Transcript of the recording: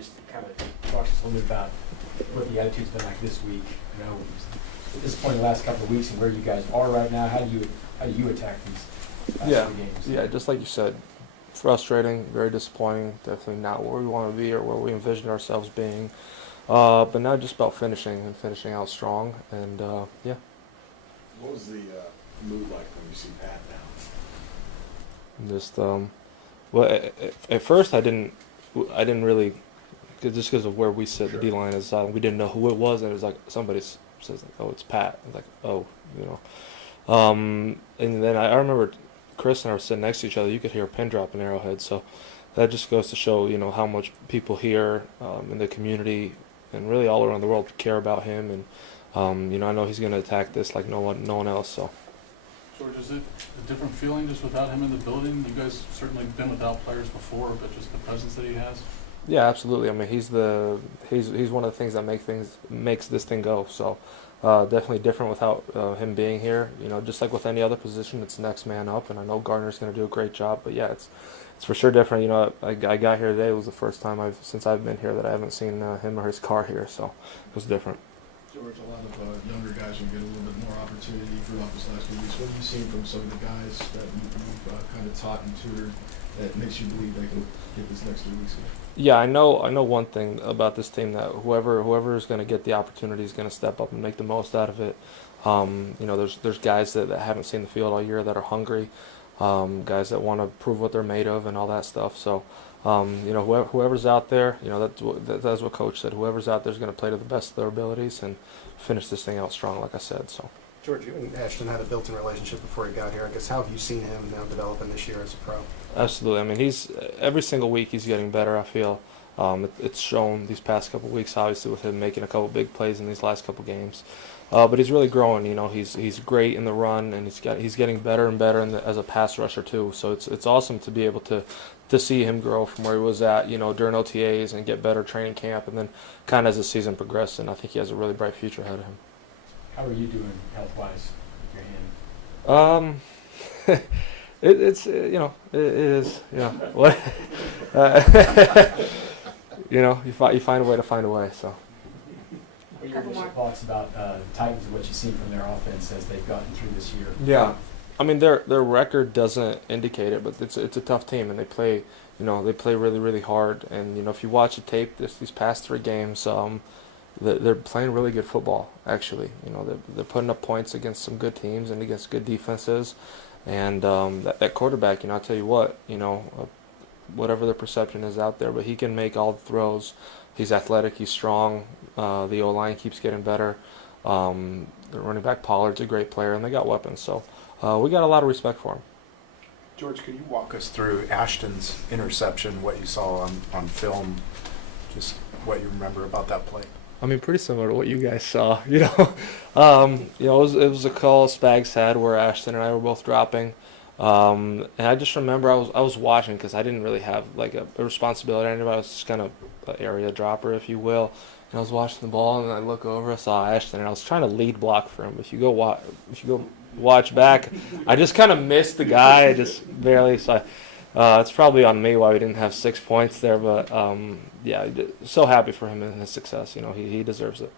just kind of talk to us a little bit about what the attitude's been like this week. You know, at this point, the last couple of weeks, and where you guys are right now. How do you attack these last 3 games? Yeah, just like you said, frustrating, very disappointing. Definitely not where we want to be or where we envisioned ourselves being. But now just about finishing out strong, and yeah. What was the mood like when you see Pat now? Just well, at first I didn't really, just because of where we sit. Sure. The D line is we didn't know who it was, and it was like somebody says like, oh, it's Pat. I was like, oh, you know. And then I remember Chris and I were sitting next to each other. You could hear a pin drop in Arrowhead, so that just goes to show, you know, how much people here in the community and really all around the world care about him. And you know, I know he's going to attack this like no one else. So. George, is it a different feeling just without him in the building? You guys certainly been without players before, but just the presence that he has. Yeah, absolutely. I mean, he's one of the things that makes this thing go. So definitely different without him being here. You know, just like with any other position, it's next man up, and I know Gardner's going to do a great job. But yeah, it's for sure different. You know, I got here today. It was the first time since I've been here that I haven't seen him or his car here. So it was different. George, a lot of younger guys will get a little bit more opportunity throughout this last few weeks. What have you seen from some of the guys that you've kind of taught and tutored that makes you believe they can get this next 3 weeks here? Yeah, I know one thing about this team, that whoever is going to get the opportunity is going to step up and make the most out of it. You know, there's guys that haven't seen the field all year that are hungry, guys that want to prove what they're made of and all that stuff. So, you know, whoever's out there, you know, that's what Coach said. Whoever's out there is going to play to the best of their abilities and finish this thing out strong, like I said. So. George, you and Ashton had a built-in relationship before he got here. I guess, how have you seen him now developing this year as a pro? Absolutely. I mean, he's every single week he's getting better, I feel. It's shown these past couple weeks, obviously, with him making a couple big plays in these last couple games. But he's really growing. You know, he's great in the run, and he's getting better and better as a pass rusher too. So it's awesome to be able to see him grow from where he was at, you know, during OTAs, and get better training camp, and then kind of as the season progressed. And I think he has a really bright future ahead of him. How are you doing health-wise with your hand? It's you know, it is, you know, what you know, you find a way to find a way. So. What are your initial thoughts about the Titans and what you've seen from their offense as they've gotten through this year? Yeah, I mean their record doesn't indicate it, but it's a tough team, and they play really, really hard. And you know, if you watch the tape these past 3 games, they're playing really good football. Actually, you know, they're putting up points against some good teams and against good defenses. And that quarterback, you know, I'll tell you what, you know, whatever the perception is out there, but he can make all the throws. He's athletic, he's strong. The O-line keeps getting better. The running back Pollard's a great player, and they got weapons. So we got a lot of respect for him. George, could you walk us through Ashton's interception, what you saw on film, just what you remember about that play? I mean, pretty similar to what you guys saw, you know. You know, it was a call Spags had where Ashton and I were both dropping. And I just remember I was watching because I didn't really have like a responsibility or anything. I was just kind of an area dropper, if you will. And I was watching the ball, and I look over, I saw Ashton, and I was trying to lead block for him. If you go watch back, I just kind of missed the guy, I just barely. So it's probably on me why we didn't have 6 points there. But yeah, so happy for him and his success. You know, he deserves it.